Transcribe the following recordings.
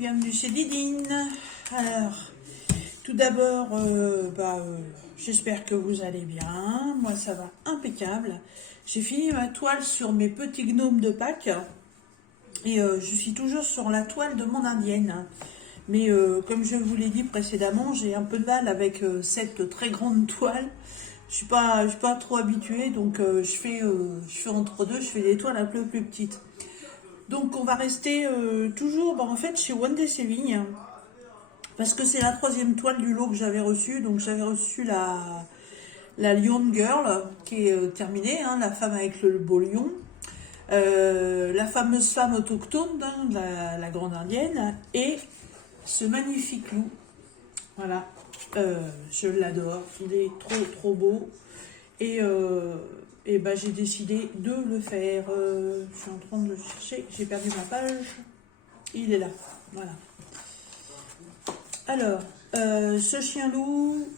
bienvenue chez Didine. Alors, tout d'abord, j'espère que vous allez bien. Moi, ça va impeccable. J'ai fini ma toile sur mes petits gnomes de Pâques. Et je suis toujours sur la toile de mon indienne. Mais comme je vous l'ai dit précédemment, j'ai un peu de mal avec cette très grande toile. Je suis pas trop habituée, donc je fais entre deux, je fais des toiles un peu plus petites. Donc on va rester toujours en fait chez One Day Saving, parce que c'est la troisième toile du lot que j'avais reçue. Donc j'avais reçu la Lion Girl qui est terminée, hein, la femme avec le beau lion. La fameuse femme autochtone, hein, la grande indienne, et ce magnifique loup. Voilà, je l'adore, il est trop beau. Et j'ai décidé de le faire. Je suis en train de le chercher, j'ai perdu ma page. Il est là, voilà. Alors, ce chien-loup,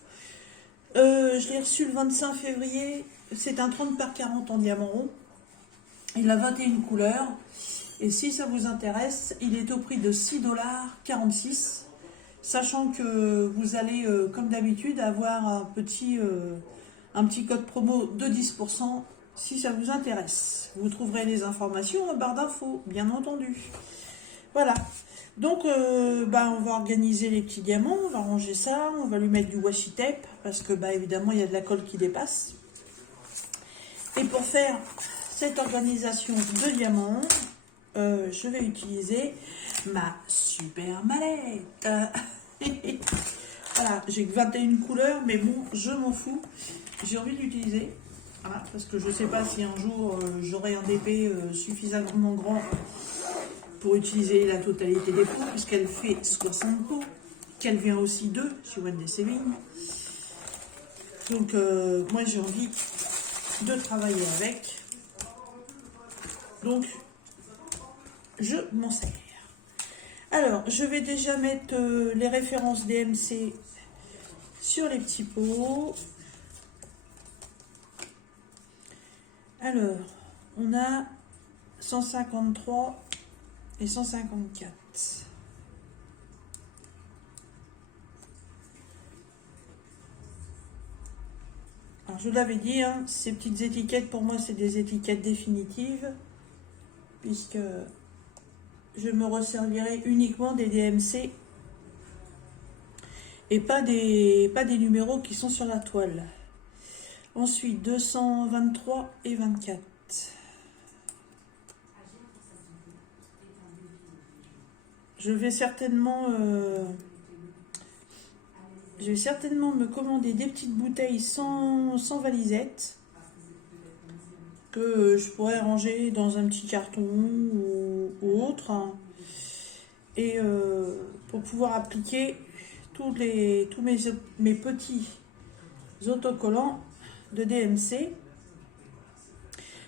je l'ai reçu le 25 février. C'est un 30 par 40 en diamant rond. Il a 21 couleurs. Et si ça vous intéresse, il est au prix de 6,46 $. Sachant que vous allez, comme d'habitude, avoir un petit code promo de 10% si ça vous intéresse. Vous trouverez les informations en barre d'infos, bien entendu. Voilà. Donc, on va organiser les petits diamants, on va ranger ça, on va lui mettre du washi tape, parce que, évidemment, il y a de la colle qui dépasse. Et pour faire cette organisation de diamants, je vais utiliser ma super mallette. Voilà, j'ai que 21 couleurs, mais bon, je m'en fous. J'ai envie de l'utiliser. Voilà, parce que je ne sais pas si un jour j'aurai un DP suffisamment grand pour utiliser la totalité des pots, puisqu'elle fait 60 pots, qu'elle vient aussi d'eux, chez One Day Saving. Donc, moi, j'ai envie de travailler avec. Donc, je m'en sers. Alors, je vais déjà mettre les références DMC sur les petits pots. Alors, on a 153 et 154. Alors, je vous l'avais dit, hein, ces petites étiquettes, pour moi, c'est des étiquettes définitives, puisque je me resservirai uniquement des DMC et pas des numéros qui sont sur la toile. Ensuite, 223 et 24. Je vais certainement me commander des petites bouteilles sans valisette, que je pourrais ranger dans un petit carton ou autre, hein. Et pour pouvoir appliquer tous mes petits autocollants de DMC.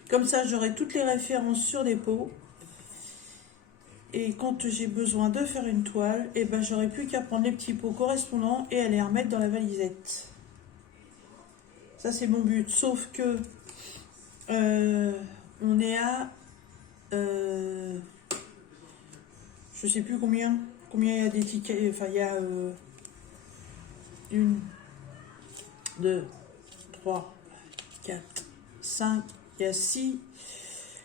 Comme ça, j'aurai toutes les références sur des pots. Et quand j'ai besoin de faire une toile, j'aurai plus qu'à prendre les petits pots correspondants et à les remettre dans la valisette. Ça, c'est mon but. Sauf que on est à je sais plus combien il y a d'étiquettes. Enfin, il y a 1, 2, 3, 4, 5, il y a 6.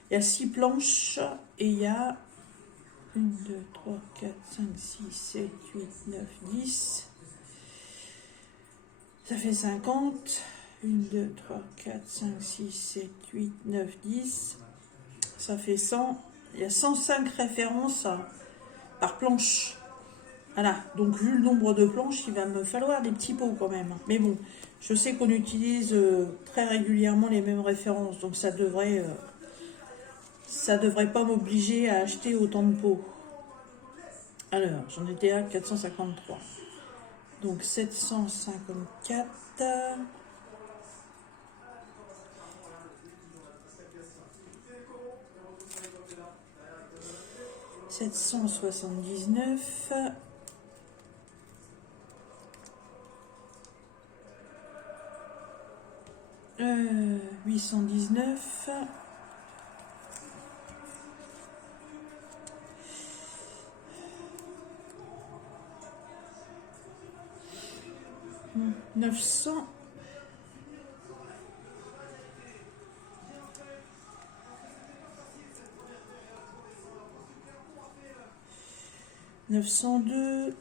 Il y a 6 planches et il y a 1, 2, 3, 4, 5, 6, 7, 8, 9, 10. Ça fait 50. 1, 2, 3, 4, 5, 6, 7, 8, 9, 10. Ça fait 100. Il y a 105 références par planche. Voilà, donc vu le nombre de planches, il va me falloir des petits pots quand même. Mais bon, je sais qu'on utilise très régulièrement les mêmes références, donc ça devrait pas m'obliger à acheter autant de pots. Alors, j'en étais à 453. Donc 754. 779. 819. 819. 900. 902.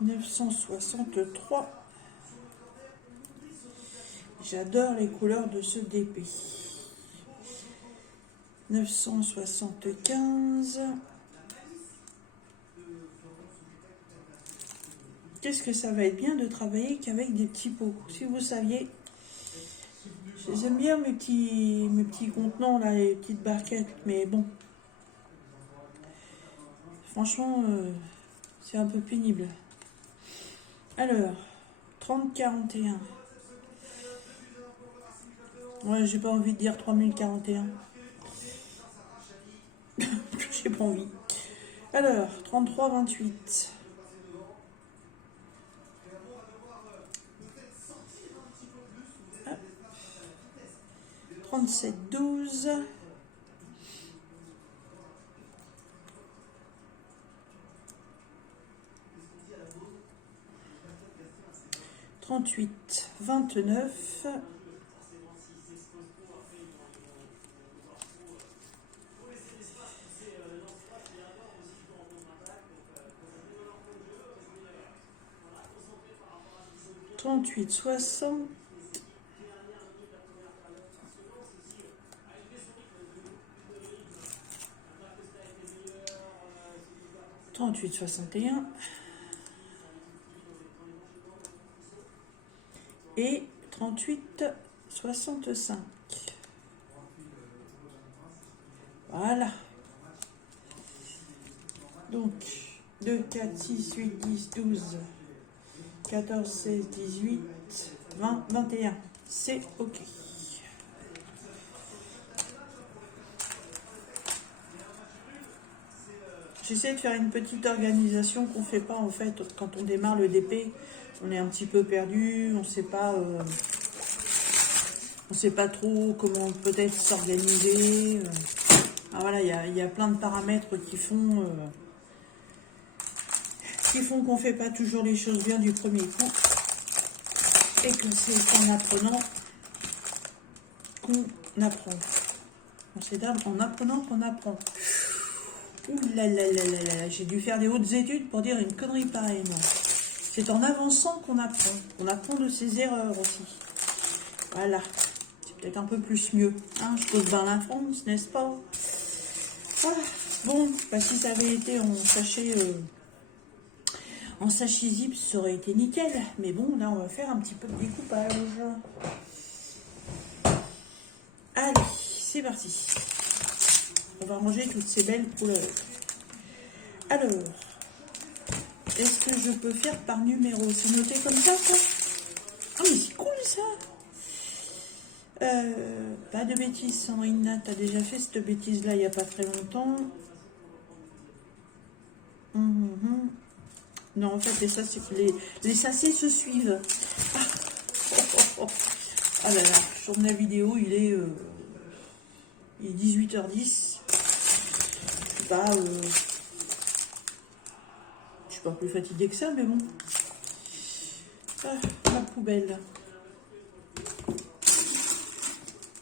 963. J'adore les couleurs de ce DP. 975. Qu'est-ce que ça va être bien de travailler qu'avec des petits pots. Si vous saviez, j'aime bien mes petits contenants, là, les petites barquettes, mais bon. Franchement, c'est un peu pénible. Alors, 3041. Ouais, j'ai pas envie de dire 3041. J'ai pas envie. Alors, 3328. 3712. 3829. 3860. 3861. Et 3865. Voilà. Donc, 2, 4, 6, 8, 10, 12, 14, 16, 18, 20, 21. C'est OK. J'essaie de faire une petite organisation qu'on ne fait pas en fait quand on démarre le DP. On est un petit peu perdu, on ne sait pas trop comment peut-être s'organiser. Ah, voilà, il y a plein de paramètres qui font qu'on ne fait pas toujours les choses bien du premier coup. Et que c'est en apprenant qu'on apprend. C'est en apprenant qu'on apprend. Ouh là là là là là, j'ai dû faire des hautes études pour dire une connerie pareille, non. C'est en avançant qu'on apprend. On apprend de ses erreurs aussi. Voilà. C'est peut-être un peu plus mieux. Hein, je pose dans la France, n'est-ce pas? Voilà. Bon, bah, si ça avait été en sachet zip, ça aurait été nickel. Mais bon, là, on va faire un petit peu de découpage. Allez, c'est parti. On va ranger toutes ces belles couleurs. Alors, est-ce que je peux faire par numéro? C'est noté comme ça, quoi? Ah, mais c'est cool, ça! Pas de bêtises, Sandrine. T'as déjà fait cette bêtise-là il n'y a pas très longtemps. Non, en fait, les sachets se suivent. Ah là là, je tourne la vidéo, il est 18h10. Je suis pas plus fatiguée que ça, mais bon. Ah, ma poubelle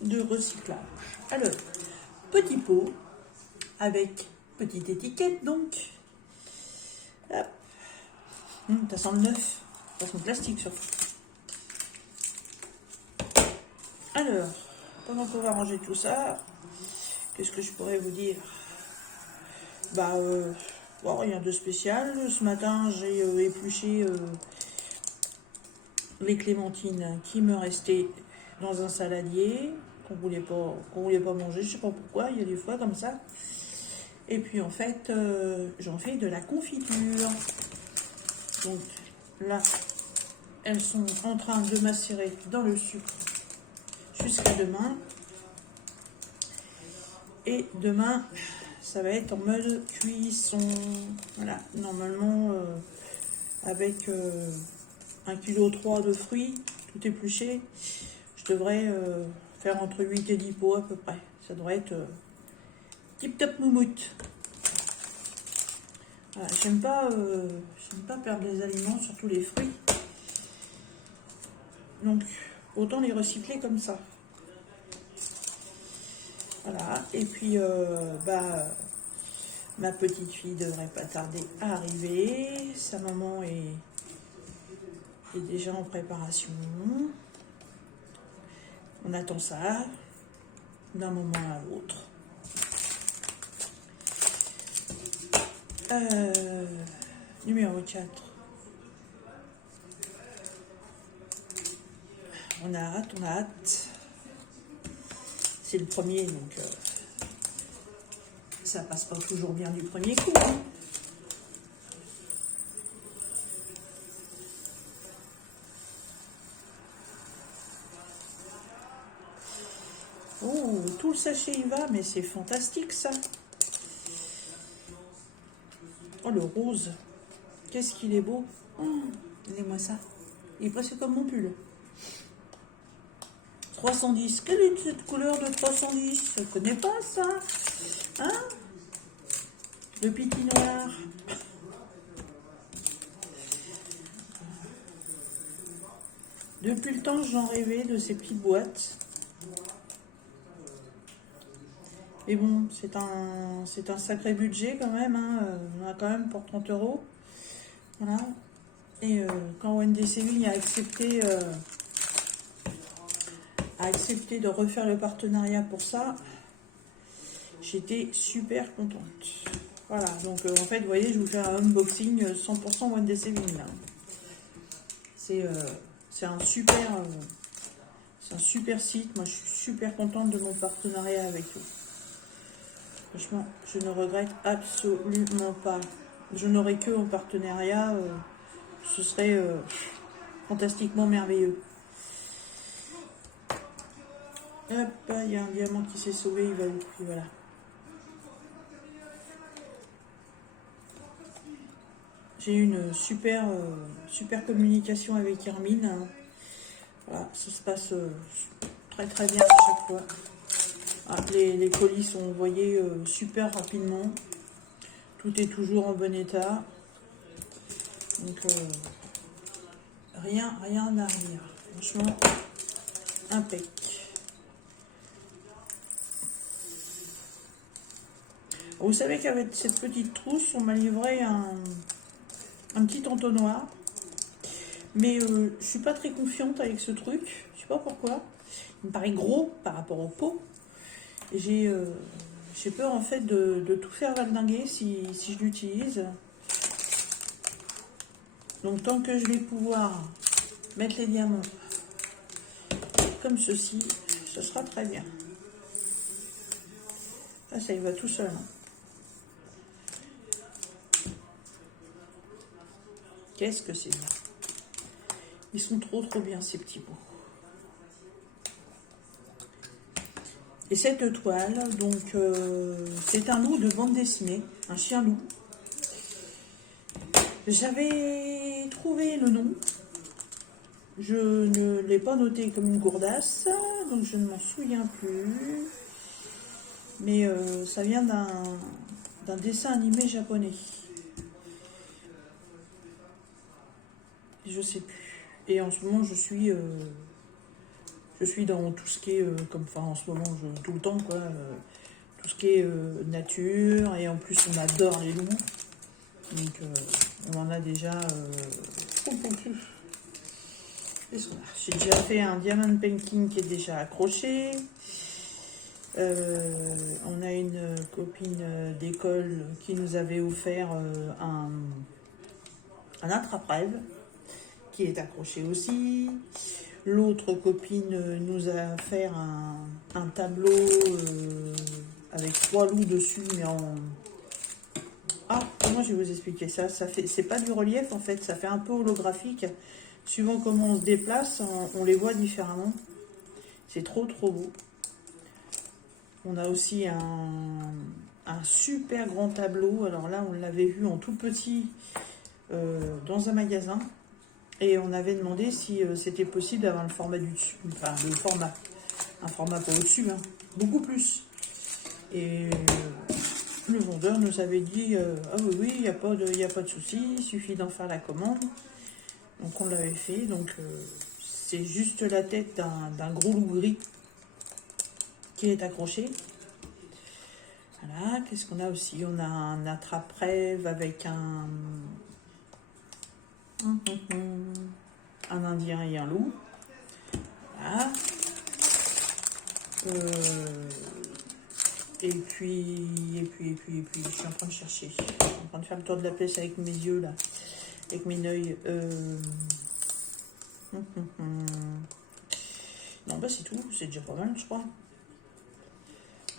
de recyclage. Alors, petit pot avec petite étiquette, donc. Hop. Ça sent le neuf. Ça sent le plastique, surtout. Alors, pendant qu'on va ranger tout ça, qu'est-ce que je pourrais vous dire? Bah, bon, rien de spécial. Ce matin, j'ai épluché les clémentines qui me restaient dans un saladier qu'on voulait pas manger. Je sais pas pourquoi. Il y a des fois comme ça. Et puis en fait, j'en fais de la confiture. Donc là, elles sont en train de macérer dans le sucre jusqu'à demain. Et demain, ça va être en mode cuisson. Voilà, normalement, avec 1,3 kg de fruits, tout épluché, je devrais faire entre 8 et 10 pots à peu près. Ça devrait être tip top moumoute. Voilà, j'aime pas perdre les aliments, surtout les fruits. Donc, autant les recycler comme ça. Voilà, et puis, ma petite fille devrait pas tarder à arriver. Sa maman est déjà en préparation. On attend ça d'un moment à l'autre. Numéro 4. On a hâte, on a hâte. C'est le premier, donc ça passe pas toujours bien du premier coup. Hein. Oh, tout le sachet y va, mais c'est fantastique ça. Oh, le rose. Qu'est-ce qu'il est beau. Oh, donnez-moi ça. Il est presque comme mon pull. 310. Quelle est cette couleur de 310? Je ne connais pas ça. Hein? Le petit noir. Depuis le temps, j'en rêvais de ces petites boîtes. Et bon, c'est un sacré budget quand même. Hein. On a quand même pour 30 €. Voilà. Et quand Wendy Sévigne a accepté de refaire le partenariat pour ça, j'étais super contente. Voilà, donc en fait, vous voyez, je vous fais un unboxing 100% Wendy Sévigne. C'est un super site. Moi, je suis super contente de mon partenariat avec eux. Franchement, je ne regrette absolument pas. Je n'aurais que en partenariat, ce serait fantastiquement merveilleux. Hop, il y a un diamant qui s'est sauvé, il va où? Puis voilà. J'ai eu une super communication avec Hermine. Voilà, ça se passe très très bien à chaque fois. Ah, les colis sont envoyés super rapidement. Tout est toujours en bon état. Donc rien à rire. Franchement, impec. Vous savez qu'avec cette petite trousse, on m'a livré un petit entonnoir. Mais je suis pas très confiante avec ce truc. Je sais pas pourquoi. Il me paraît gros par rapport au pot. J'ai peur en fait de tout faire valdinguer si je l'utilise. Donc tant que je vais pouvoir mettre les diamants comme ceci, ce sera très bien. Ah, ça y va tout seul. Hein. Qu'est-ce que c'est bien. Ils sont trop bien ces petits pots. Et cette toile, donc c'est un loup de bande dessinée, un chien loup. J'avais trouvé le nom. Je ne l'ai pas noté comme une gourdasse, donc je ne m'en souviens plus. Mais ça vient d'un dessin animé japonais. Je sais plus. Et en ce moment, je suis dans tout ce qui est, en ce moment, tout le temps, quoi. Tout ce qui est nature. Et en plus, on adore les loups. Donc, on en a déjà... J'ai déjà fait un diamond painting qui est déjà accroché. On a une copine d'école qui nous avait offert un attrape-rêve qui est accroché aussi. L'autre copine nous a fait un tableau avec 3 loups dessus, mais en... Ah, comment je vais vous expliquer ça? C'est pas du relief en fait, ça fait un peu holographique. Suivant comment on se déplace, on les voit différemment. C'est trop beau. On a aussi un super grand tableau. Alors là, on l'avait vu en tout petit dans un magasin. Et on avait demandé si c'était possible d'avoir le format du dessus. Enfin, un format pas au-dessus, hein, beaucoup plus. Et le vendeur nous avait dit ah oui, oui, il n'y a pas de souci, il suffit d'en faire la commande. Donc on l'avait fait, donc c'est juste la tête d'un gros loup gris qui est accroché. Voilà, qu'est-ce qu'on a aussi? On a un attrape-rêve avec un indien et un loup. Voilà. Et puis, je suis en train de chercher. Je suis en train de faire le tour de la pièce avec mes yeux, là. Avec mes yeux. Non, bah c'est tout. C'est déjà pas mal, je crois.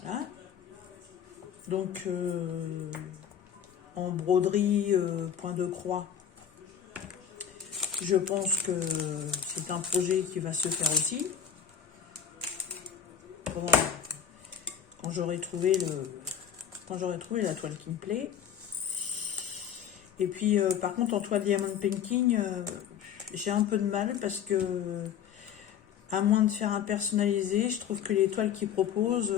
Voilà. Donc, en broderie, point de croix, je pense que c'est un projet qui va se faire aussi. Voilà. Quand j'aurai trouvé la toile qui me plaît. Et puis, par contre, en toile diamond painting, j'ai un peu de mal parce que, à moins de faire un personnalisé, je trouve que les toiles qu'ils proposent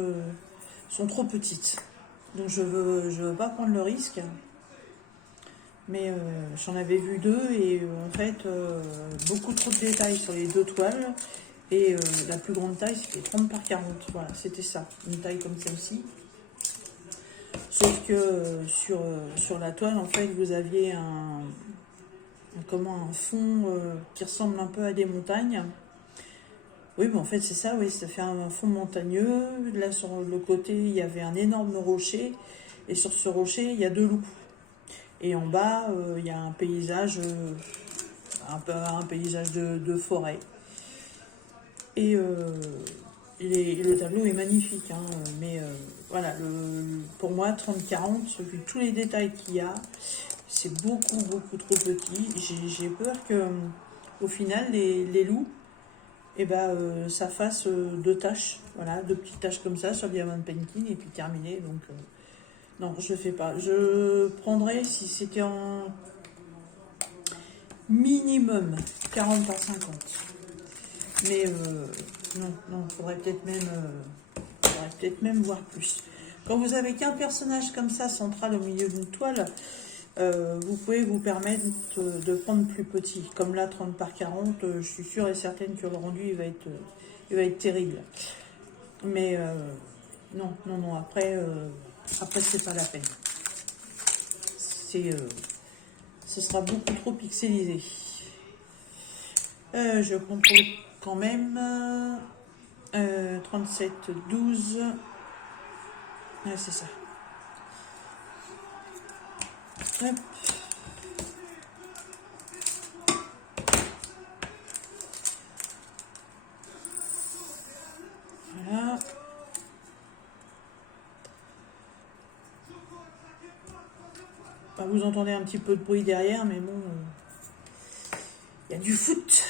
sont trop petites. Donc, je veux pas prendre le risque. Mais j'en avais vu deux et en fait, beaucoup trop de détails sur les deux toiles. Et la plus grande taille, c'était 30 par 40. Voilà, c'était ça. Une taille comme celle-ci. Sauf que sur la toile, en fait, vous aviez un fond qui ressemble un peu à des montagnes. Oui, mais en fait, c'est ça, oui, ça fait un fond montagneux. Là, sur le côté, il y avait un énorme rocher. Et sur ce rocher, il y a deux loups. Et en bas, il y a un paysage, un paysage de forêt. Et le tableau est magnifique, hein, mais voilà, pour moi, 30-40, vu tous les détails qu'il y a, c'est beaucoup, beaucoup trop petit. J'ai peur que, au final, les loups, eh ben, ça fasse deux taches, voilà, deux petites taches comme ça sur le diamond painting, et puis terminé. Donc, non, je ne fais pas. Je prendrais, si c'était en minimum 40 par 50. Mais non, faudrait peut-être même voir plus. Quand vous avez qu'un personnage comme ça, central au milieu d'une toile, vous pouvez vous permettre de prendre plus petit. Comme là, 30 par 40, je suis sûre et certaine que le rendu, il va être terrible. Mais non, après c'est pas la peine. Ce sera beaucoup trop pixelisé. Je contrôle quand même 37, 12. Ouais, c'est ça. Hop. Voilà. Bah, vous entendez un petit peu de bruit derrière, mais bon, il y a du foot.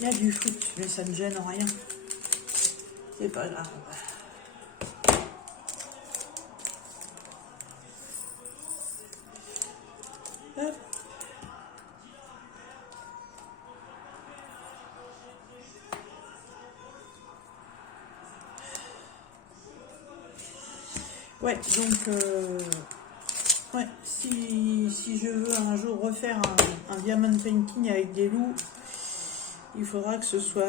Il y a du foot, mais ça ne gêne rien. C'est pas grave. Hop. Ouais, donc, ouais, si je veux un jour refaire un diamond painting avec des loups, il faudra que ce soit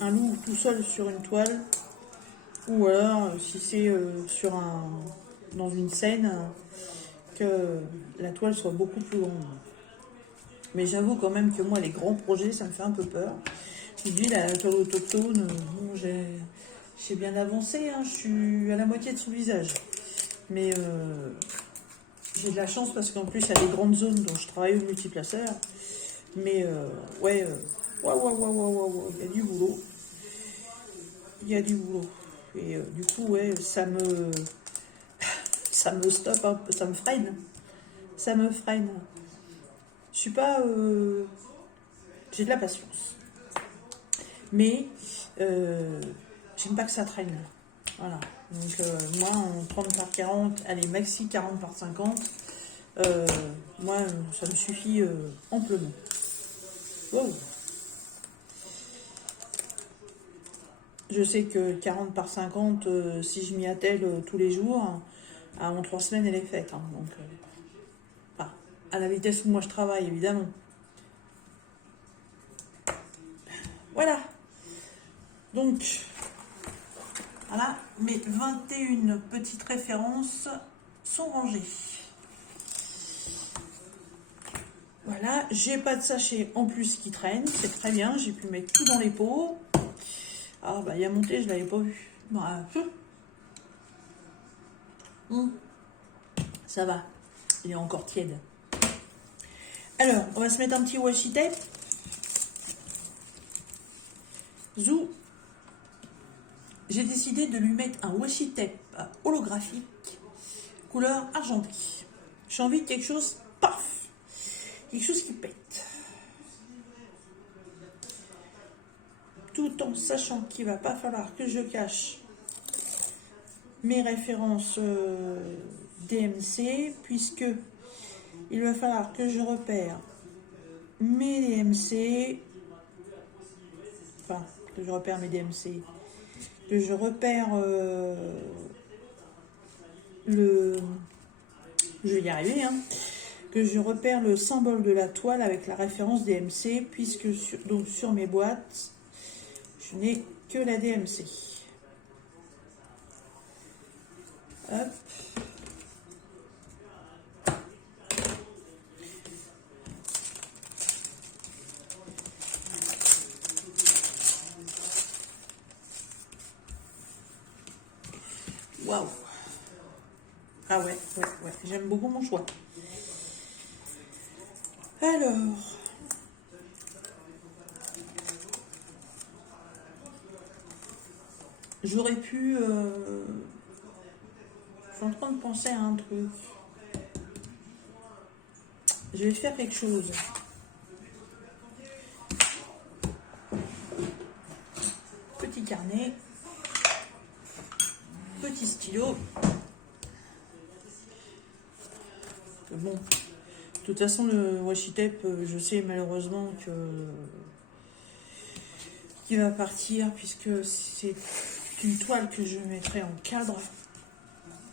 un loup tout seul sur une toile, ou alors si c'est dans une scène, que la toile soit beaucoup plus grande. Mais j'avoue quand même que moi, les grands projets, ça me fait un peu peur. Je dis, la toile autochtone, bon, j'ai bien avancé, hein, je suis à la moitié de son visage. Mais j'ai de la chance parce qu'en plus, il y a des grandes zones dont je travaille au multiplaceur. Mais ouais, il y a du boulot. Il y a du boulot. Et du coup, ouais, ça me stoppe un peu, ça me freine. Ça me freine. Je suis pas... j'ai de la patience. Mais j'aime pas que ça traîne. Voilà. Donc moi, en 30 par 40, allez, maxi 40 par 50, moi, ça me suffit amplement. Wow. Je sais que 40 par 50, si je m'y attelle tous les jours, en 3 semaines, elle est faite. Hein. Donc, enfin, à la vitesse où moi je travaille, évidemment. Voilà. Donc, voilà, mes 21 petites références sont rangées. Voilà, j'ai pas de sachet en plus qui traîne, c'est très bien, j'ai pu mettre tout dans les pots. Ah bah il y a monté, je l'avais pas vu. Bah, ça va, il est encore tiède. Alors, on va se mettre un petit washi tape. Zou, j'ai décidé de lui mettre un washi tape holographique, couleur argentée. J'ai envie de quelque chose, paf, quelque chose qui pète. Tout en sachant qu'il va pas falloir que je cache mes références DMC, puisque il va falloir que je repère mes DMC, enfin, que je repère mes DMC, que je repère je vais y arriver, hein, que je repère le symbole de la toile avec la référence DMC, puisque donc sur mes boîtes, je n'ai que la DMC. Hop. Waouh. Ah ouais, j'aime beaucoup mon choix. Alors, j'aurais pu... je suis en train de penser à un truc. Je vais faire quelque chose. Petit carnet. Petit stylo. Bon, de toute façon, le washi tape, je sais malheureusement qu'il va partir, puisque c'est une toile que je mettrai en cadre.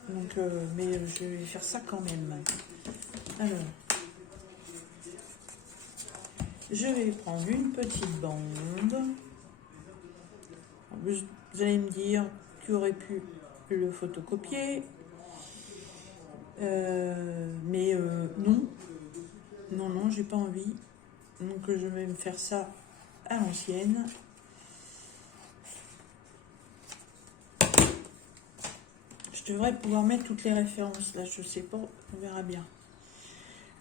Donc, mais je vais faire ça quand même. Alors, je vais prendre une petite bande. Vous allez me dire tu aurais pu le photocopier. Mais non, j'ai pas envie. Donc je vais me faire ça à l'ancienne. Je devrais pouvoir mettre toutes les références là, je sais pas, on verra bien.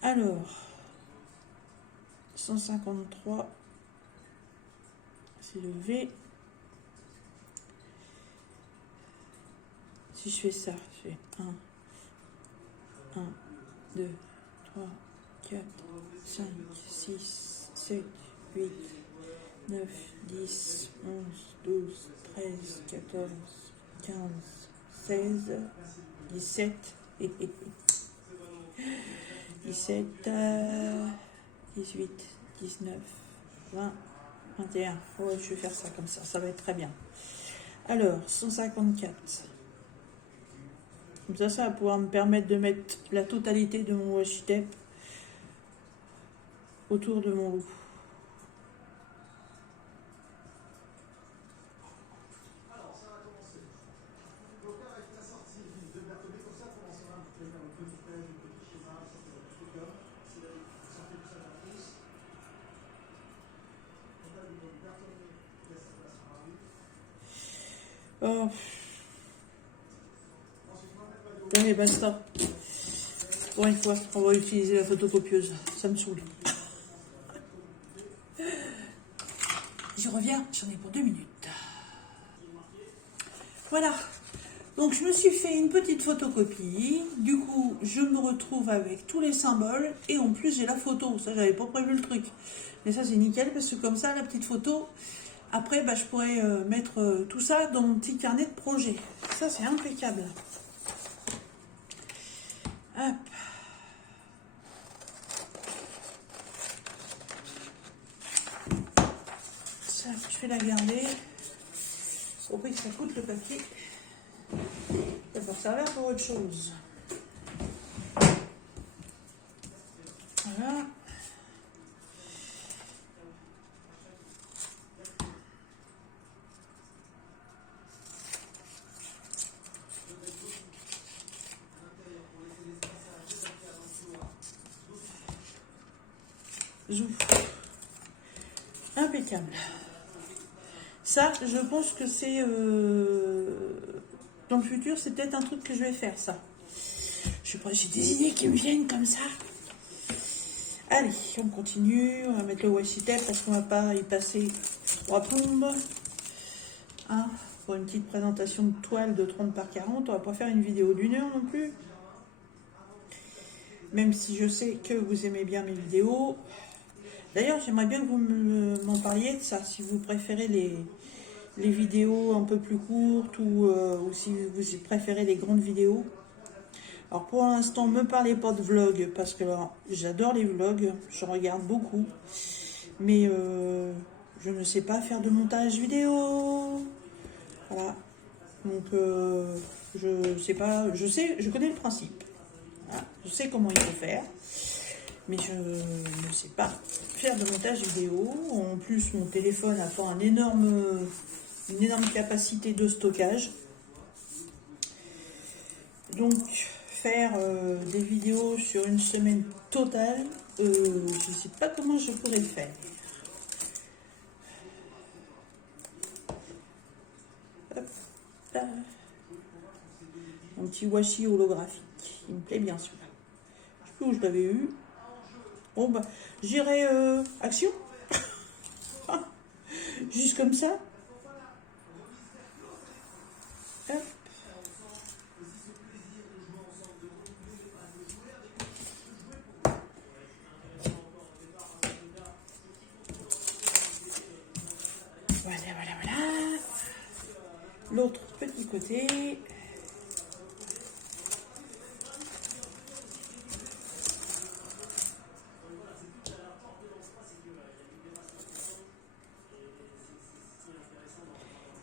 Alors, 153, c'est le V. Si je fais ça, je fais 1, 2, 3, 4, 5, 6, 7, 8, 9, 10, 11, 12, 13, 14, 15, 16, 17, 17, 18, 19, 20, 21. Ouais, je vais faire ça comme ça va être très bien. Alors, 154. Comme ça va pouvoir me permettre de mettre la totalité de mon washi tape autour de mon loup. Oh. Allez, basta. Pour une fois, on va utiliser la photocopieuse. Ça me saoule. Je reviens, j'en ai pour 2 minutes. Voilà. Donc, je me suis fait une petite photocopie. Du coup, je me retrouve avec tous les symboles. Et en plus, j'ai la photo. Ça, j'avais pas prévu le truc. Mais ça, c'est nickel parce que comme ça, la petite photo, après, je pourrais mettre tout ça dans mon petit carnet de projet. Ça, c'est impeccable. Hop. Ça, je vais la garder. Au prix que ça coûte le papier, ça peut servir pour autre chose. Voilà. Zouf. Impeccable. Ça, je pense que c'est dans le futur, c'est peut-être un truc que je vais faire, ça. Je sais pas, j'ai des idées qui me viennent comme ça. Allez, on continue. On va mettre le washi tape parce qu'on va pas y passer 3 plombes. Hein, pour une petite présentation de toile de 30 par 40, on va pas faire une vidéo d'1 heure non plus. Même si je sais que vous aimez bien mes vidéos. D'ailleurs, j'aimerais bien que vous m'en parliez de ça, si vous préférez les vidéos un peu plus courtes ou si vous préférez les grandes vidéos. Alors pour l'instant, ne me parlez pas de vlog parce que j'adore les vlogs, je regarde beaucoup, mais je ne sais pas faire de montage vidéo. Voilà, donc je sais pas, je connais le principe, voilà. Je sais comment il faut faire. Mais je ne sais pas faire de montage vidéo. En plus, mon téléphone a pas une énorme capacité de stockage. Donc, faire des vidéos sur une semaine totale, je ne sais pas comment je pourrais le faire. Hop, là. Mon petit washi holographique. Il me plaît bien celui-là. Je sais plus où je l'avais eu. Bon, bah, j'irai action. Juste comme ça. Hop. Voilà, voilà, voilà. L'autre petit côté.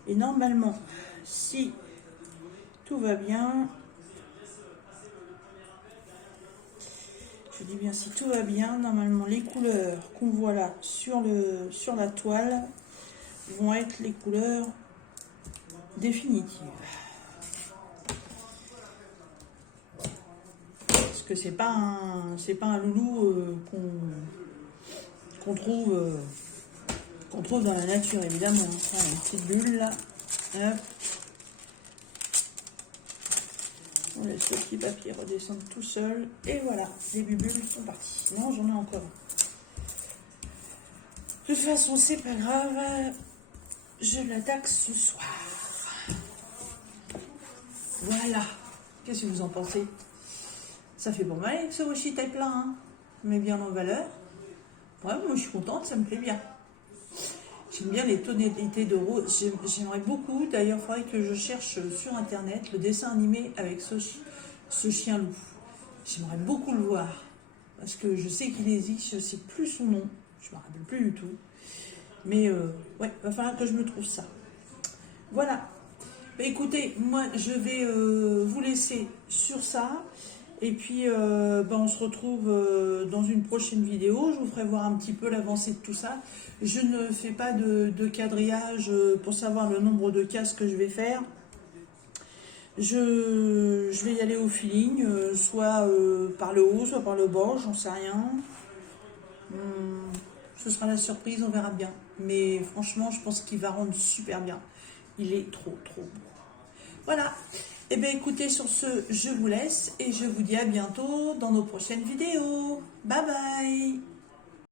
Et normalement, si tout va bien, je dis bien si tout va bien, normalement les couleurs qu'on voit là sur la toile vont être les couleurs définitives. Parce que c'est pas un loulou qu'on trouve dans la nature, évidemment. Voilà, une petite bulle là. Hop. On laisse le petit papier redescendre tout seul. Et voilà, les bulles sont parties. Non, j'en ai encore un. De toute façon, c'est pas grave. Je l'attaque ce soir. Voilà. Qu'est-ce que vous en pensez? Ça fait pas mal avec ce washi tape là, hein. Mais bien en valeur. Ouais, moi je suis contente, ça me plaît bien. J'aime bien les tonalités de rose. J'aimerais beaucoup, d'ailleurs, il faudrait que je cherche sur internet le dessin animé avec ce chien loup. J'aimerais beaucoup le voir. Parce que je sais qu'il existe, je ne sais plus son nom. Je ne me rappelle plus du tout. Mais ouais, il va falloir que je me trouve ça. Voilà. Bah, écoutez, moi je vais vous laisser sur ça. Et puis on se retrouve dans une prochaine vidéo. Je vous ferai voir un petit peu l'avancée de tout ça. Je ne fais pas de quadrillage pour savoir le nombre de cases que je vais faire. Je vais y aller au feeling, soit par le haut, soit par le bas, j'en sais rien. Ce sera la surprise, on verra bien. Mais franchement, je pense qu'il va rendre super bien. Il est trop beau. Voilà. Et bien écoutez, sur ce, je vous laisse et je vous dis à bientôt dans nos prochaines vidéos. Bye bye.